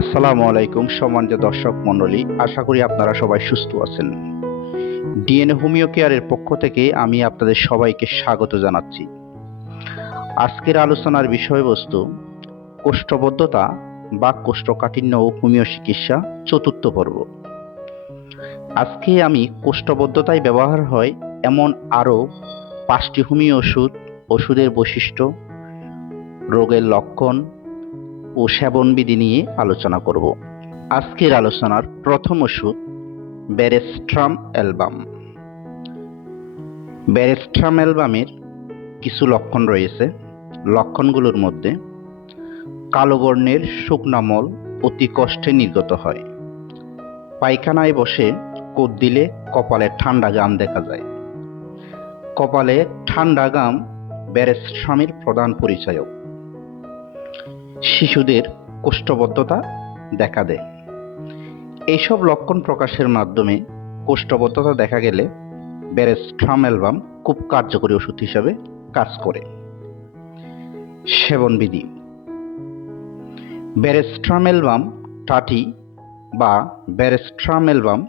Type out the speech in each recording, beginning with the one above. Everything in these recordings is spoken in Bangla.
আসসালামু আলাইকুম সম্মানিত দর্শক মণ্ডলী, আশা করি আপনারা সবাই সুস্থ আছেন। ডিএনএ হোমিও কেয়ারের পক্ষ থেকে আমি আপনাদের সবাইকে স্বাগত জানাচ্ছি। আজকের আলোচনার বিষয়বস্তু কোষ্ঠবদ্ধতা বা কোষ্ঠকাঠিন্য ও হোমিও চিকিৎসা চতুর্থ পর্ব। আজকে আমি কোষ্ঠবদ্ধতায় ব্যবহার হয় এমন আরও 5টি হোমিও ওষুধের বৈশিষ্ট্য, রোগের লক্ষণ ও সেবনবিধি নিয়ে আলোচনা করব। আজকের আলোচনার প্রথম ওষুধ ব্যারেস্ট্রাম অ্যালবাম। ব্যারেস্ট্রাম অ্যালবামের কিছু লক্ষণ রয়েছে। লক্ষণগুলোর মধ্যে কালো বর্ণের শুকনা মল অতি কষ্টে নির্গত হয়, পায়খানায় বসে কোদ দিলে কপালে ঠান্ডা গাম দেখা যায়। কপালে ঠান্ডা গাম ব্যারেস্ট্রামের প্রধান পরিচয়ক। শিশুদের কোষ্ঠবদ্ধতা দেখা দেয়। এইসব লক্ষণ প্রকাশের মাধ্যমে কোষ্ঠবদ্ধতা দেখা গেলে ব্যারেস্ট্রাম অ্যালবাম খুব কার্যকরী ওষুধ হিসাবে কাজ করে। সেবনবিধি: ব্যারেস্ট্রাম অ্যালবাম 30 বা ব্যারেস্ট্রাম অ্যালবাম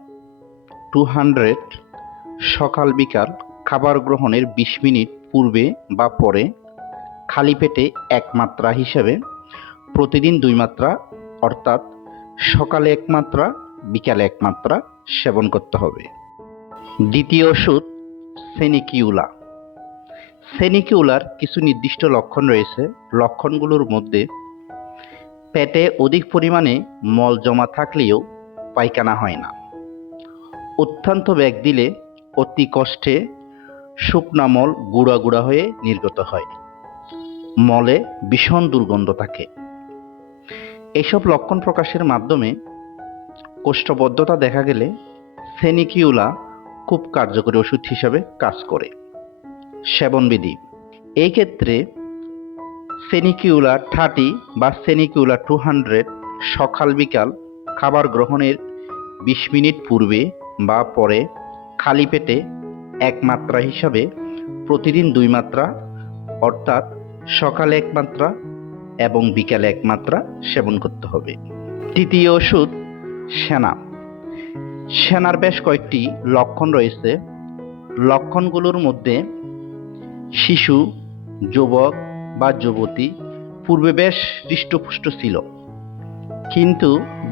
200 সকাল বিকাল খাবার গ্রহণের 20 মিনিট পূর্বে বা পরে খালি পেটে 1 মাত্রা হিসেবে প্রতিদিন 2 মাত্রা অর্থাৎ সকালে 1 মাত্রা বিকালে 1 মাত্রা সেবন করতে হবে। দ্বিতীয় ওষুধ সেনিকিউলা। সেনিকিউলার কিছু নির্দিষ্ট লক্ষণ রয়েছে। লক্ষণগুলোর মধ্যে পেটে অধিক পরিমাণে মল জমা থাকলেও পায়খানা হয় না, অত্যন্ত বেগ দিলে অতি কষ্টে শুকনা মল গুঁড়া গুঁড়া হয়ে নির্গত হয়, মলে ভীষণ দুর্গন্ধ থাকে। এইসব লক্ষণ প্রকাশের মাধ্যমে কোষ্ঠবদ্ধতা দেখা গেলে সেনিকিউলা খুব কার্যকরী ওষুধ হিসাবে কাজ করে। সেবনবিধি: এই ক্ষেত্রে সেনিকিউলা 30 বা সেনিকিউলা 200 সকাল বিকাল খাবার গ্রহণের 20 মিনিট পূর্বে বা পরে খালি পেটে 1 মাত্রা হিসাবে প্রতিদিন 2 মাত্রা অর্থাৎ সকালে 1 মাত্রা এবং বিকালে 1 মাত্রা সেবন করতে হবে। তৃতীয় ওষুধ সেনা। সেনার বেশ কয়েকটি লক্ষণ রয়েছে। লক্ষণগুলোর মধ্যে শিশু, যুবক বা যুবতী পূর্বে বেশ হৃষ্টপুষ্ট ছিল, কিন্তু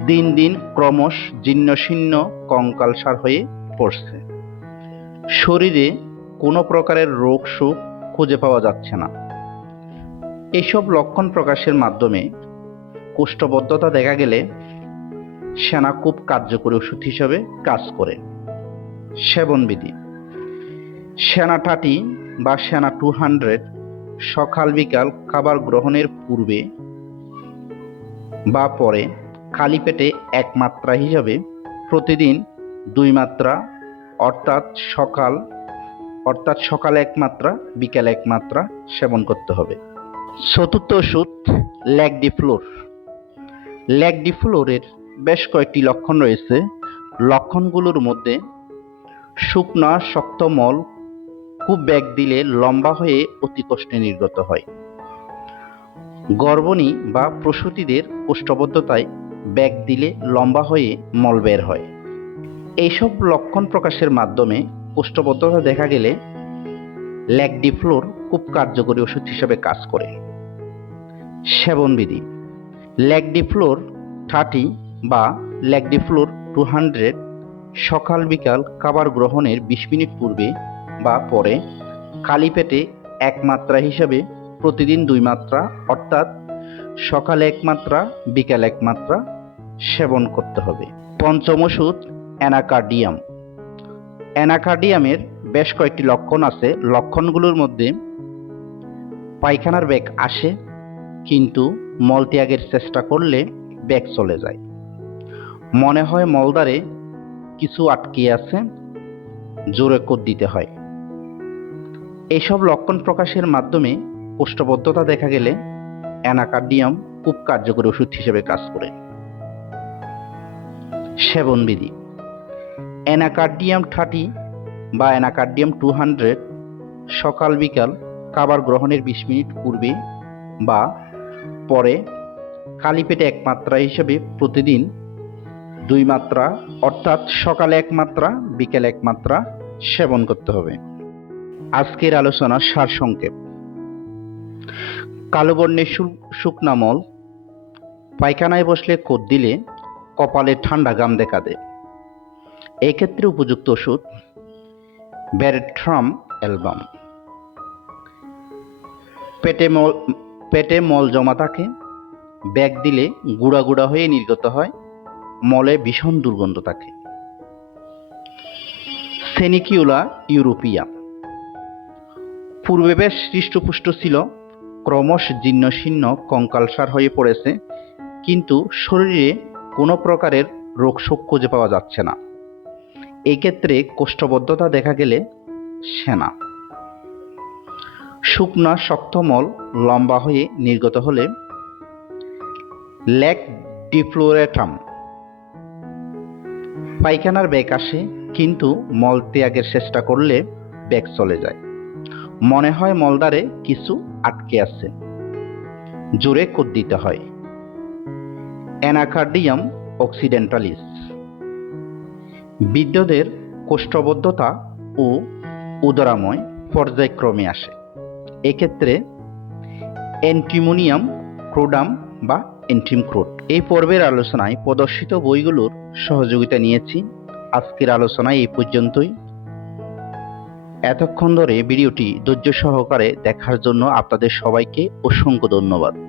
দিন দিন ক্রমশ জীর্ণশীর্ণ কঙ্কালসার হয়ে পড়ছে। শরীরে কোনো প্রকারের রোগ শোক খুঁজে পাওয়া যাচ্ছে না। এইসব লক্ষণ প্রকাশের মাধ্যমে কোষ্ঠবদ্ধতা দেখা গেলে সেনা খুব কার্যকরী ওষুধ হিসাবে কাজ করে। সেবনবিধি: সেনা 30 বা সেনা 200 সকাল বিকাল খাবার গ্রহণের পূর্বে বা পরে খালি পেটে 1 মাত্রা হিসাবে প্রতিদিন 2 মাত্রা অর্থাৎ সকালে 1 মাত্রা বিকালে 1 মাত্রা সেবন করতে হবে। চতুর্থ ওষুধ ল্যাগডিফ্লোর। ল্যাগডিফ্লোরের বেশ কয়েকটি লক্ষণ রয়েছে। লক্ষণগুলোর মধ্যে শুকনা শক্ত মল খুব বেগ দিলে লম্বা হয়ে অতি কষ্টে নির্গত হয়। গর্ভিণী বা প্রসূতিদের কোষ্ঠবদ্ধতায় বেগ দিলে লম্বা হয়ে মল বের হয়। এইসব লক্ষণ প্রকাশের মাধ্যমে কোষ্ঠবদ্ধতা দেখা গেলে ল্যাগডিফ্লোর খুব কার্যকরী ওষুধ হিসেবে কাজ করে। সেবনবিধি: ল্যাগডিফ্লোর 30 বা ল্যাগডিফ্লোর 200 সকাল বিকাল খাবার গ্রহণের 20 মিনিট পূর্বে বা পরে খালি পেটে 1 মাত্রা হিসাবে প্রতিদিন 2 মাত্রা অর্থাৎ সকালে 1 মাত্রা বিকালে 1 মাত্রা সেবন করতে হবে। পঞ্চম ওষুধ অ্যানাকার্ডিয়াম। অ্যানাকার্ডিয়ামের বেশ কয়েকটি লক্ষণ আছে। লক্ষণগুলোর মধ্যে পায়খানার বেগ আসে, কিন্তু মলত্যাগের চেষ্টা করলে বেগ চলে যায়। মনে হয় মলদ্বারে কিছু আটকে আছে, জোরে কোদ দিতে হয়। এইসব লক্ষণ প্রকাশের মাধ্যমে কোষ্ঠবদ্ধতা দেখা গেলে অ্যানাকার্ডিয়াম খুব কার্যকরী ওষুধ হিসেবে কাজ করে। সেবনবিধি: অ্যানাকার্ডিয়াম 30 বা অ্যানাকার্ডিয়াম 200 সকাল বিকাল খাবার গ্রহণের 20 মিনিট পূর্বে বা পরে খালি পেটে 1 মাত্রা হিসেবে প্রতিদিন 2 মাত্রা অর্থাৎ সকালে 1 মাত্রা বিকেলে 1 মাত্রা সেবন করতে হবে। আজকের আলোচনার সারসংক্ষেপ। কালো বর্ণের শুকনা মল পায়খানায় বসলে কোদ দিলে কপালে ঠান্ডা ঘাম দেখা দেয়। এক্ষেত্রে উপযুক্ত ওষুধ ব্যারেট্রাম অ্যালবাম। পেটে মল জমা থাকে, ব্যাগ দিলে গুঁড়া গুঁড়া হয়ে নির্গত হয়, মলে ভীষণ দুর্গন্ধ থাকে। সেনিকিউলা ইউরোপিয়া পূর্বে বেশ হৃষ্টপুষ্ট ছিল, ক্রমশ জীর্ণ শীর্ণ কঙ্কালসার হয়ে পড়েছে, কিন্তু শরীরে কোনো প্রকারের রোগশোক খুঁজে পাওয়া যাচ্ছে না। এই ক্ষেত্রে কোষ্ঠবদ্ধতা দেখা গেলে সেনা। শুকনা শক্ত মল লম্বা হয়ে নির্গত হলে ল্যাক ডিফ্লোরেটাম। পায়খানার ব্যাগ আসে, কিন্তু মল ত্যাগের চেষ্টা করলে ব্যাগ চলে যায়। মনে হয় মলদ্বারে কিছু আটকে আছে, জোরে কোদ দিতে হয়। Anacardium occidentalis. বৃদ্ধদের কোষ্ঠবদ্ধতা ও উদরাময় পর্যায়ক্রমে আসে। এক্ষেত্রে অ্যান্টিমোনিয়াম ক্রোডাম বা অ্যান্টিমক্রোড। এই পর্বের আলোচনায় প্রদর্শিত বইগুলোর সহযোগিতা নিয়েছি। আজকের আলোচনায় এই পর্যন্তই। এতক্ষণ ধরে ভিডিওটি ধৈর্য সহকারে দেখার জন্য আপনাদের সবাইকে অসংখ্য ধন্যবাদ।